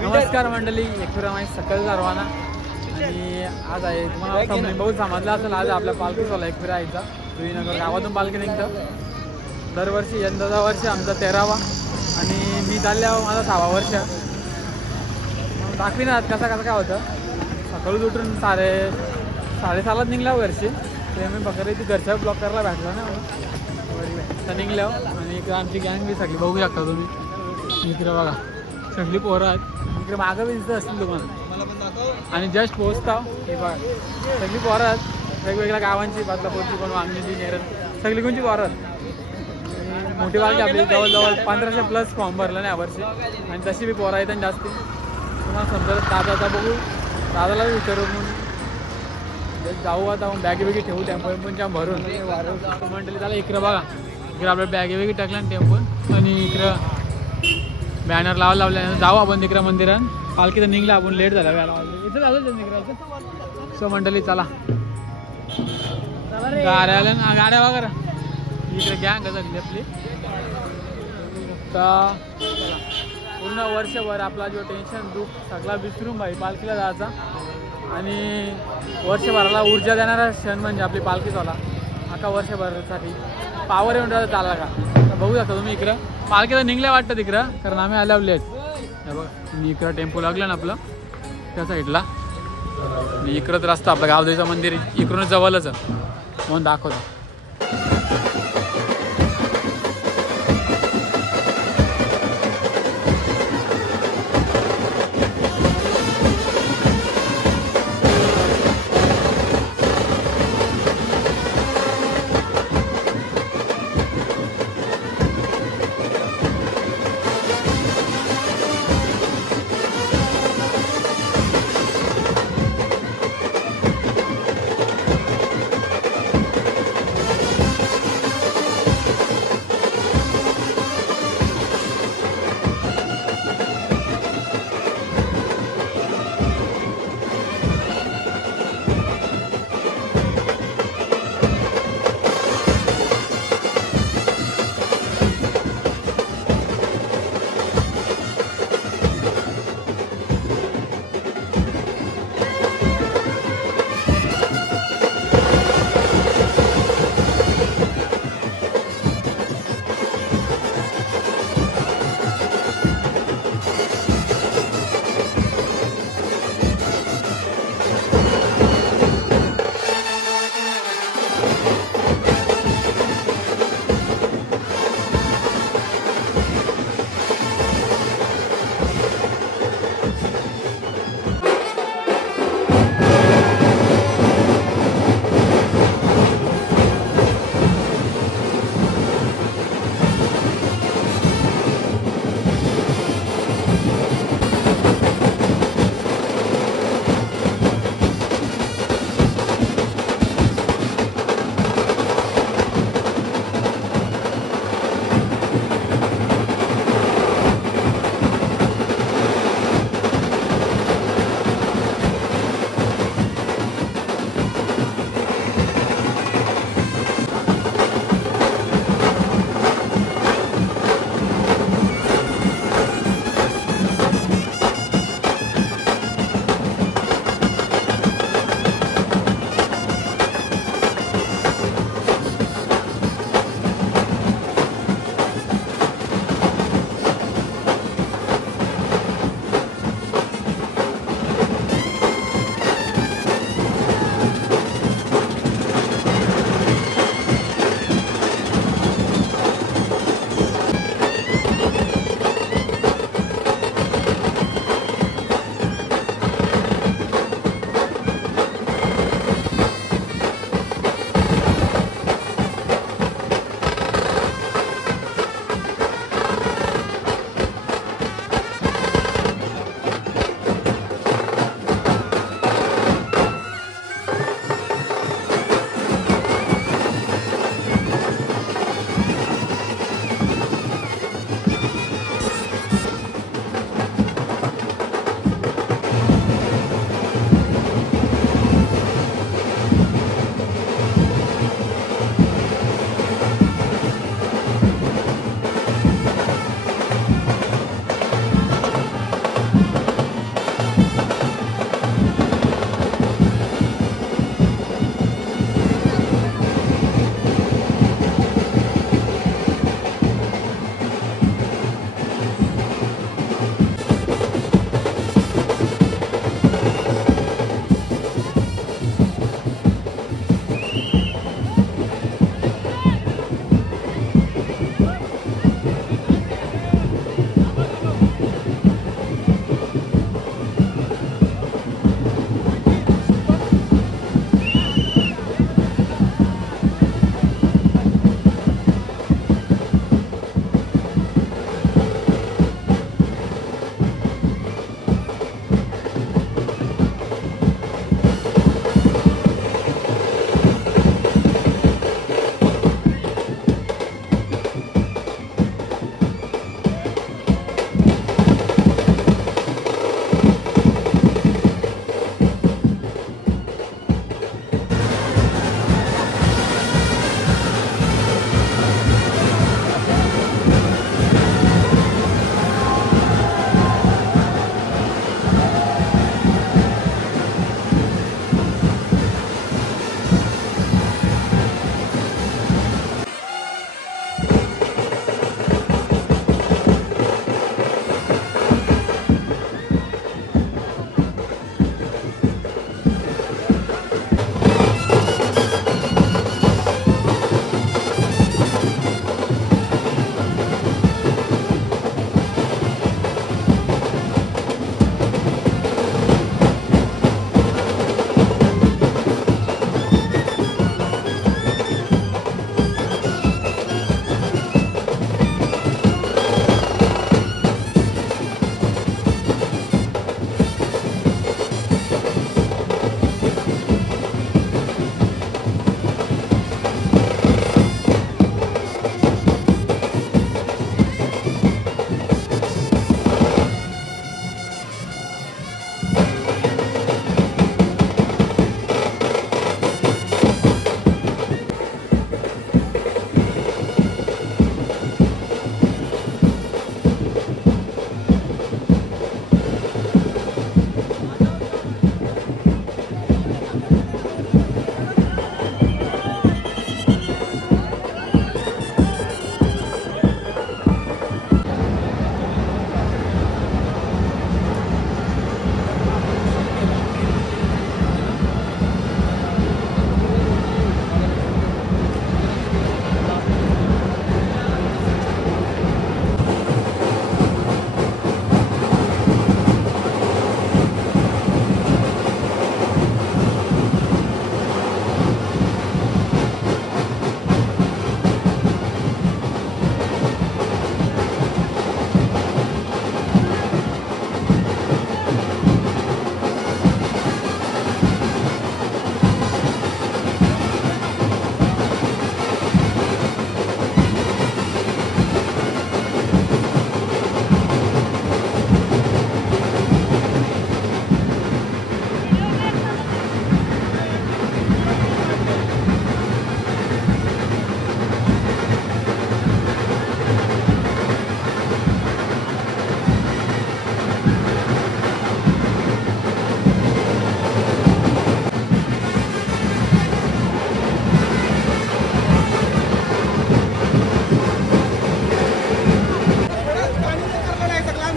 नमस्कार मंडळी, एकविरा माहीत सकाळी रवाना आणि आज आहे तुम्हाला कंपनी बहुत समजला असेल. आज आपल्या पालखी चालला एकविरा यायचा रुईनगर गावातून पालखी निघतं दरवर्षी. यंदाचा वर्ष आमचा 13वा आणि मी चालल्यावर माझा 6वा वर्ष. दाखवी ना कसा काय होतं. सकाळीच उठून 6:30 निघल्या वर्षी ते मी बघा ती घरच्या ब्लॉक करायला भेटला ना तर निघल्यावर. आणि इकडे आमची गँग बी सगळी बघू शकता तुम्ही. इकडे बघा सगळी पोरं आहेत. इकडे मागं बी दिसत असतील तुम्हाला. आणि जस्ट पोहोचता हे बघा सगळी पोरं आहेत वेगवेगळ्या गावांची. बदलापूरची पण, वांगणीची, नेरळ सगळी कोणची पोरं आहेत. मोठी पालखी आपली जवळजवळ 1500+ फॉर्म भरला नाही यावर्षी. आणि तशी बी पोरं आहेत आणि जास्ती. तुम्हाला समजत दादाचा बघू दादाला विचारू म्हणून जाऊ. आता बॅगी वेगी ठेवू टेम्पोच्या भरून मंडळी. त्याला इकडं बघा इकडे आपल्या बॅगी वेगी टाकल्या ना टेम्पोन. आणि इकडं बॅनर लावल्या जाऊ आपण तिकडं मंदिरात. पालखी तर निघला आपण लेट झाला वेळा इथं झालं निघायचं. सो मंडळी चला गाड्या वगैरे इकडे गँग सगळी आपली. तर पूर्ण वर्षभर आपला जो टेन्शन दुःख सगळा विसरून भाई पालखीला जायचा. आणि वर्षभराला ऊर्जा देणारा क्षण म्हणजे आपली पालखी चाला. आता वर्षभरासाठी पावर येऊन राहिला चालला का बघू शकता तुम्ही. इकडं पालखी तर निघल्या वाटतं तिकडं कारण आम्ही आल्यावर लेट. हे बघा मी इकडं टेम्पो लागला ना आपलं त्या साईडला. मी इकडंच रस्ता आपलं गावदेवीचं मंदिर इकडूनच जवळच म्हणून दाखवतो.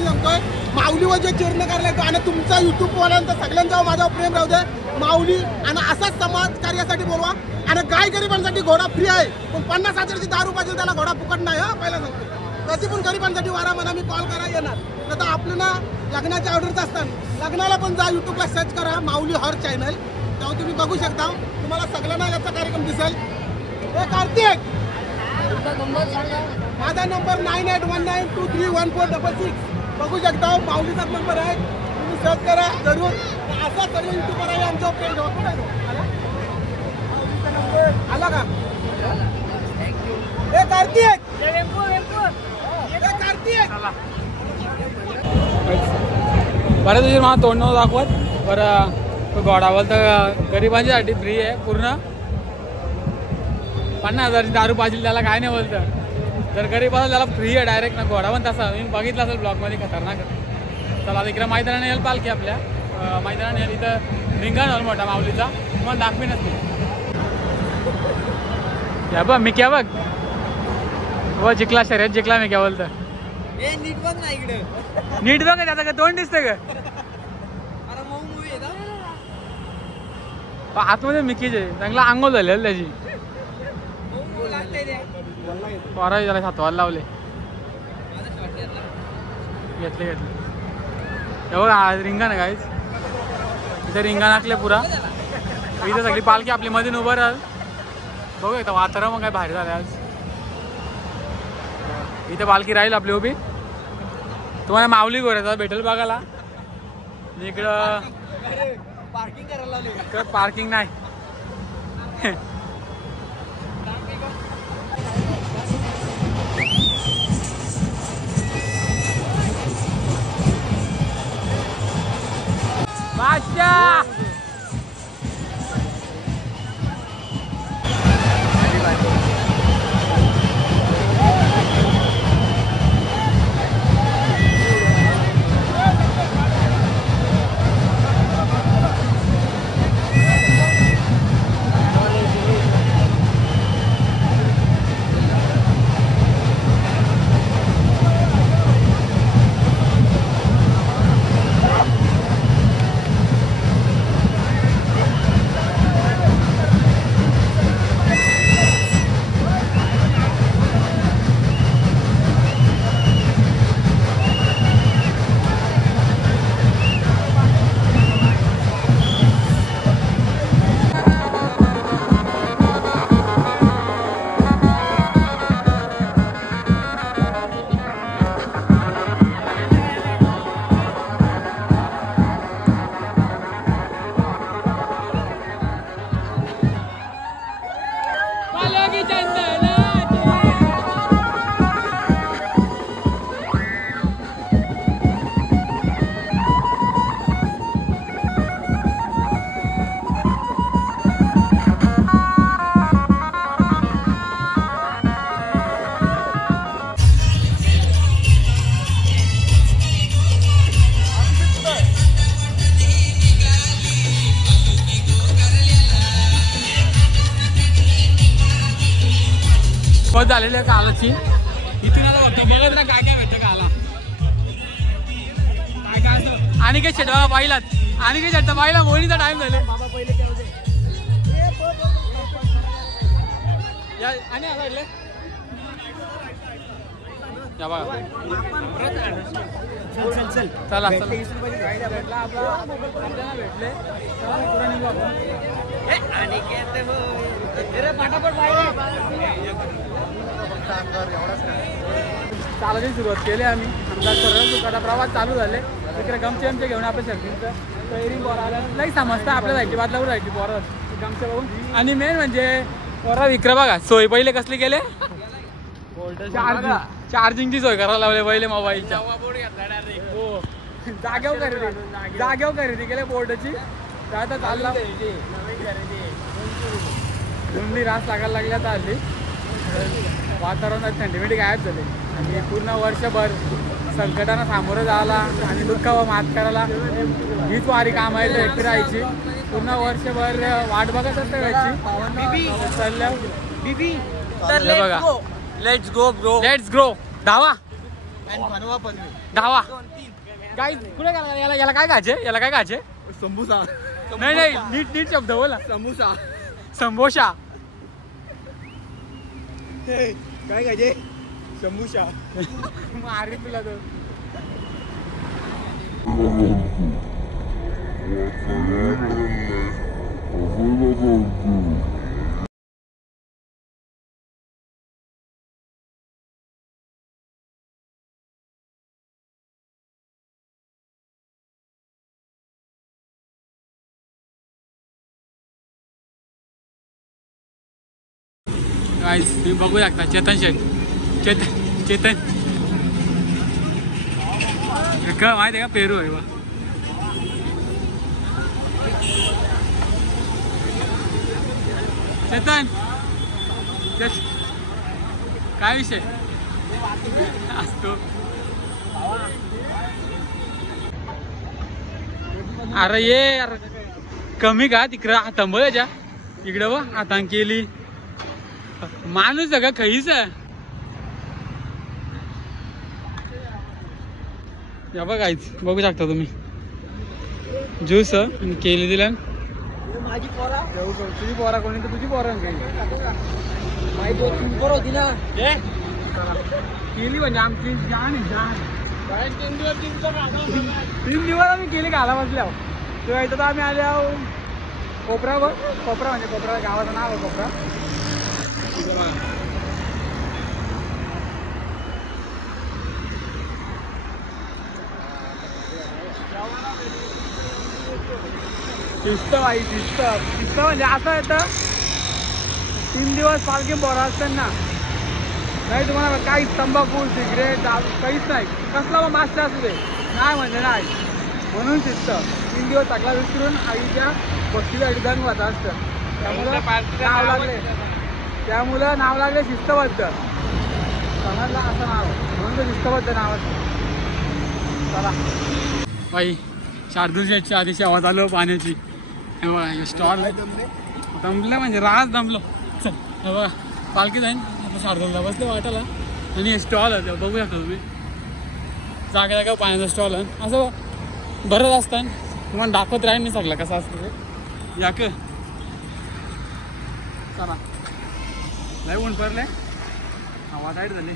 मी सांगतोय माऊली वजे चेअरनं करायला आणि तुमचा युट्यूब वाल्यांचा सगळ्यांचा माझ्यावर प्रेम राहू दे. माऊली आणि असाच समाज कार्यासाठी बोलवा. आणि गाय गरिबांसाठी घोडा फ्री आहे, पण 50,000ची दारू पाहिजे त्याला घोडा फुकट नाही. हा पहिला सांगतो, कधी पण गरिबांसाठी वारा म्हणा, मी कॉल करा येणार. तर आपलं ना लग्नाच्या ऑर्डरच असतात, लग्नाला पण जा, युट्यूबला सर्च करा माऊली हॉर चॅनल, तेव्हा तुम्ही बघू शकता. तुम्हाला सगळ्यांना याचा कार्यक्रम दिसेल. हे कार्तिक, माझा नंबर 9819231466 बघू शकता. माऊलीचाच नंबर आहे, तुम्ही सर्च करा जरूर. असा सर्व युट्यूबर आहे आमचा पेज. आला का? हे कार्तिक, बरं तुझी मला तोंड नव्हतं दाखवत. बरं तो घोडावल तर गरिबांच्यासाठी फ्री आहे पूर्ण. 50,000ची दारू पाहिजे त्याला काय नाही बोलतं. जर गरीब असेल त्याला फ्री आहे डायरेक्ट ना. घोडा पण तसा मी बघितलं असेल ब्लॉगमध्ये, खतरनाक. चला इकडे मैदानाने येईल पालखी आपल्या मैदानाने येईल. इथं रिंगण हॉल मोठा माऊलीचा, तुम्हाला दाखवीनच नाही. या बघ मी क्या बघ व जिंकला, शर्यत जिंकला मी क्या बोलतं. नीट बघ ना इकडे, नीट बघ त्याचं का तोंड दिसतंय का? आतमध्ये मिकीच आहे, चांगला आंघोळ झालेलं त्याची. पोरा त्याला सातवाला लावले, घेतले एवढं रिंगण गाईच. इथे रिंगण आखले पुरा. इथे सगळी पालखी आपली मध्ये उभं राहल. बघू इथं वातावरण मग काय भारी झालं आज. इथे पालखी राहील आपली उभी. तुम्हाला माऊली गोऱ्याचा भेटेल बघायला. इकडं पार्किंग करायला इकडं पार्किंग नाही. बादशाह झालेली आहे कालाची. इथून आता बघतो बघत ना काय काय भेटतं काला. काय काय असं आणि काय शेट पाहिलात आणि काय शेट पाहिला. मोहिनीचा टाइम झाले आणि या बघा. चला भेटले चालायची सुरुवात केली आम्ही. आमचा सरळ दुकाना प्रवास चालू झाले. तिकडे गमचे आमचे घेऊन आपल्या शर्टीचं तयारी पोराला नाही समजतं आपल्या जायची बादलावर जायची पोरं गमचे बघून. आणि मेन म्हणजे पोरा विक्र बघा सोय पहिले कसली केले. चार्जिंगची सोय करायला लावले पहिले मोबाईलच्या. हो जागेवर खरेदी केले बोर्डची. आता चालला रुंदी रास लागायला लागली. आता आली वातावरणात थंडीमिठी गायब झाले. आणि पूर्ण वर्षभर संकटांना सामोरं जायला आणि दुःखावर मात करायला हीच वारी काम आहे. एकटी राहायची पूर्ण वर्षभर वाट बघत असते व्हायची. बघा लेट्स गो धावा बनवा पनवे धावा काय कुठे गेला याला काय खायचे याला काय खायचे समोसा नाही नाही नीट नीट शब्द बोला समोसा संभोशा काय खायचे समोसा मारी तुला तो गाईस तुम्ही बघू शकता चेतन चेतन का माहिती आहे का पेरू आहे बा चेतन काय विषय असतो अरे ये यार कमी का तिकडं थांबवायच्या इकडं बा हातांक केली माणूस आहे का खैस या बघ काहीच बघू शकता तुम्ही ज्यूस केली दिला माझी पोरा तुझी पोरा कोणी तर तुझी पोरा माझी पोर होती ना केली म्हणजे आमची जाण आहे जाण 3 दिवस आम्ही केली घाला बसल्या तेव्हा इथं तर आम्ही आले आहो कोपरावर कोपरा म्हणजे कोपरा गावाचं नाव आहे कोपरा शिस्त भाई शिस्त म्हणजे असं येतं 3 दिवस पालखी बोरा असताना नाही तुम्हाला काहीच तंबाखू सिगरेट काहीच नाही कसला मग मास्टर असू दे नाही म्हणजे नाही म्हणून शिस्त 3 दिवस टाकला विसरून आईच्या बस्तीला दंग वाचा असतं त्यामुळं नाव लागले शिस्तबद्ध समजला असं नाव म्हणून तो शिस्तबद्ध नाव असतं चला बाई शार्दूलच्या आधीची आवाज आलो पाण्याची हे बघा स्टॉल दमलं म्हणजे राज दमलो चल हे बघा पालखी जाईन आता शार्दूलला बसलं वाटायला आणि स्टॉल आहे बघू शकता तुम्ही जागा जागा पाण्याचा स्टॉल आहे असं बरंच असतं तुम्हाला दाखवत राहील नाही सगळं कसं असतं ते याक चला लय ऊन पडले हवा टाईट झाली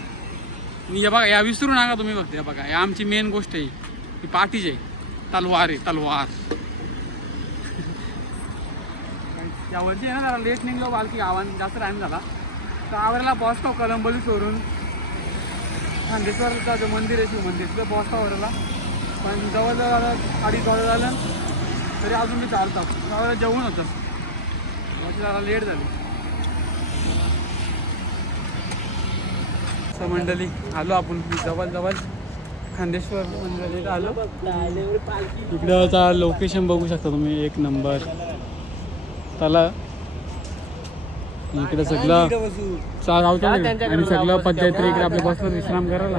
मी हे बघा या विसरू नका तुम्ही बघते बघा या आमची मेन गोष्ट आहे ही पाठीची आहे तलवार आहे तलवार यावरची आहे ना जरा लेट निघलो बालकी गावात जास्त टाईम झाला तर आवरायला पोहोचतो कलंबोली सोडून खांदेश्वरचा जो मंदिर आहे शिव मंदिर तिथं पोहोचतो आवरायला पण जवळजवळ 2:30 वाजता झालं तरी अजून मी चालतो आवरायला जेवून होतं जरा लेट झाली मंडळी आलो आपण जवळ खांदेश्वर मंदिरात आलो इकडं लोकेशन बघू शकता तुम्ही 1 नंबर त्याला इकडे सगळं चालवतो आणि सगळं पद्धती इकडे आपल्या बसवर विश्राम करायला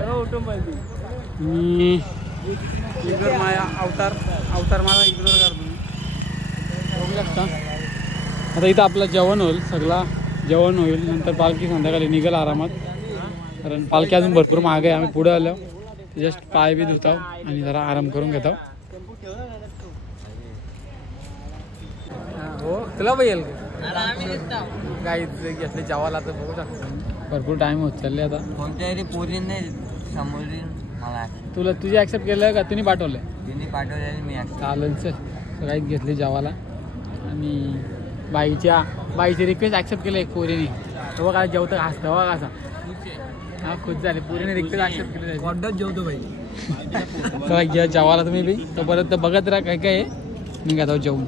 मी इग्नोर माया अवतार मला इग्नोर करा तुम्ही बघू शकता आता इथं आपलं जेवण होईल जेवण होईल नंतर पालखी संध्याकाळी निघेल आरामात कारण पालखी अजून भरपूर महाग आहे आम्ही पुढे आलो जस्ट पाय बी धुतो आणि जरा आराम करून घेतो हो तुला पाहिजे काही घेतले जेवायला तर बघू शकतो भरपूर टाइम होत चालले आता कोणत्या पोरी नाही समोर मला तुला तुझी ऍक्सेप्ट केलं का तुम्ही पाठवलंय तिने पाठवले मी चालेल चल काहीच घेतले जेवायला आणि बाईची रिक्वेस्ट ऍक्सेप्ट केलं एक पोरीने तो बघा जेवतं हसतं बघा असा हा खुश झाले पोरीने रिक्वेस्ट ऍक्सेप्ट केलं ऑर्डर जेवतो भाई चला घ्या जेवायला तुम्ही बी तोपर्यंत बघत राहा काय काय मी घेतो जेवून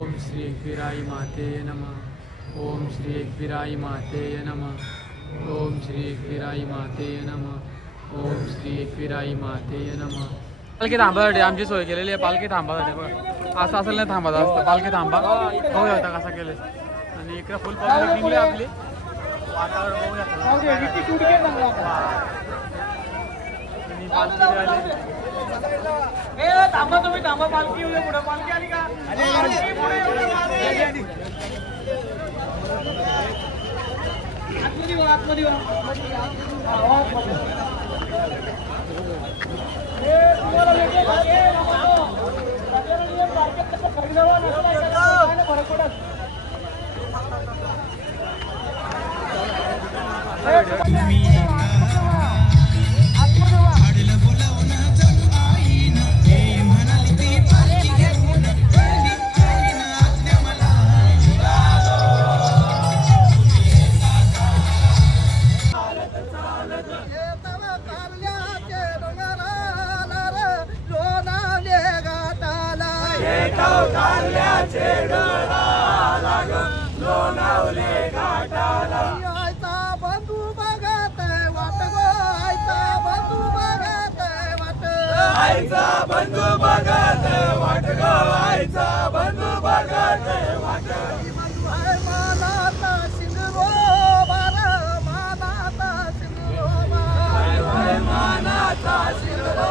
ओम श्री एकविराई माते नमः ओम श्री एकविराई माते नमः ओम श्री एकविराई माते नमः ओम श्री एकविराई माते नमः पालखी थांबासाठी आमची सोय केलेली आहे पालखी थांबासाठी बघा असं असेल नाही थांबायचं असतं पालखी थांबा बघू शकता कसं केलं आणि इकडे फुल पब्लिक निघली आपली वातावरण बघू शकता थांबा तुम्ही थांबा पालखी पुढे पालखी आली का आतमध्ये आईचा बंधू बघत वाट ग आईचा बंधू बघत वाट मानाचा शिंगरो बार मानाचा शिंगरो मानाचा शिंगरो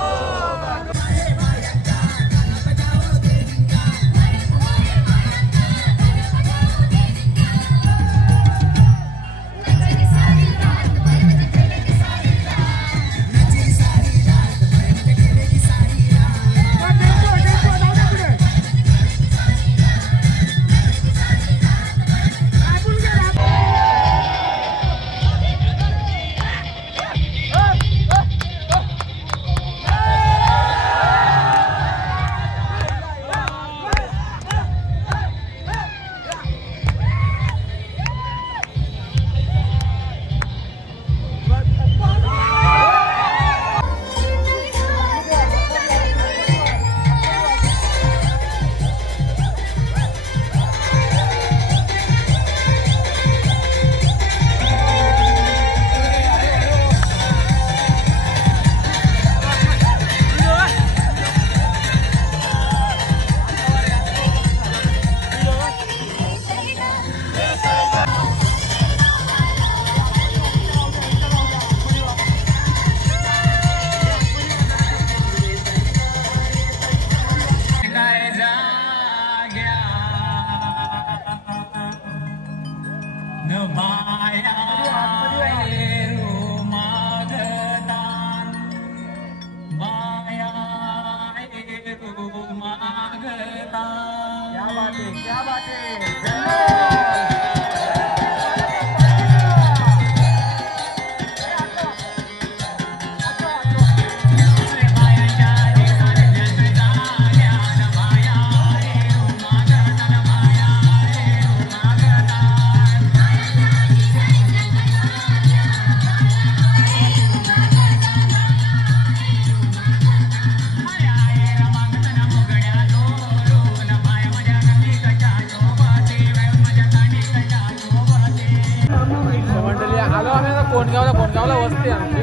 कोणगावला वस्ती आमची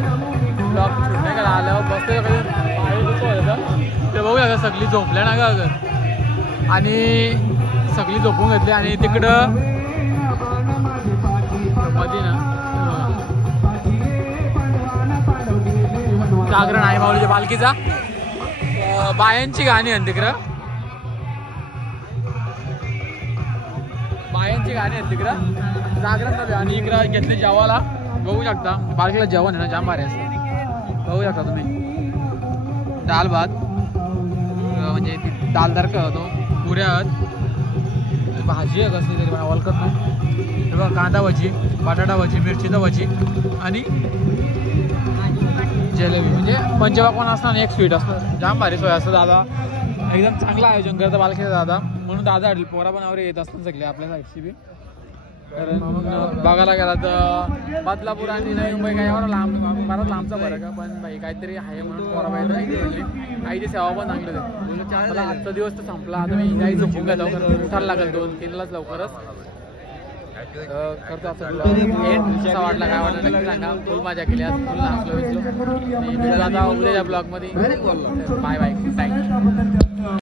ब्लॉक नाही का आल्यावर बसते ते बघूया सगळी झोपल्या ना ग आणि सगळी झोपून घेतली आणि तिकडं मध्ये ना जागरण आहे माऊलीच्या पालखीचा बायांची गाणी आहे तिकडं बायांची गाणी आहेत तिकडं जागरण चालू आणि इकडं घेतले जेवाला बघू शकता पालखीला जेवण आहे ना जाम भारी असं बघू शकता तुम्ही दाल भात म्हणजे दालदार होतो पुऱ्या आहेत भाजी आहे कसली तरी मला ओळखत नाही बघा कांदा भजी बटाटा भजी मिरचीचा भजी आणि जिलेबी म्हणजे पंचपक्वान असतं आणि एक स्वीट असतं जाम भारी सोय असतं दादा एकदम चांगलं आयोजन करतं पालखीचं दादा म्हणून दादा हडील पोरा पण आवरे येत असतात सगळे आपल्या साईडची बी कारण बघायला गेला तर बदलापूर आणि नवी मुंबई काय एवढा लांब बराच लांबचा फरक आहे पण भाई काहीतरी आहे म्हणून पोरा पाहिजे आईची सेवा पण चांगली होती मला आजचा दिवस तर संपला आता मी काही झोपून घेतो कारण उठायला लागेल 2-3लाच लवकरच करतो असं कसा वाटला काय वाटलं नक्की सांगा फुल मजा केली आज फुल नाचलो विचलो मी आता उद्याच्या ब्लॉगमध्ये बाय बाय थँक्यू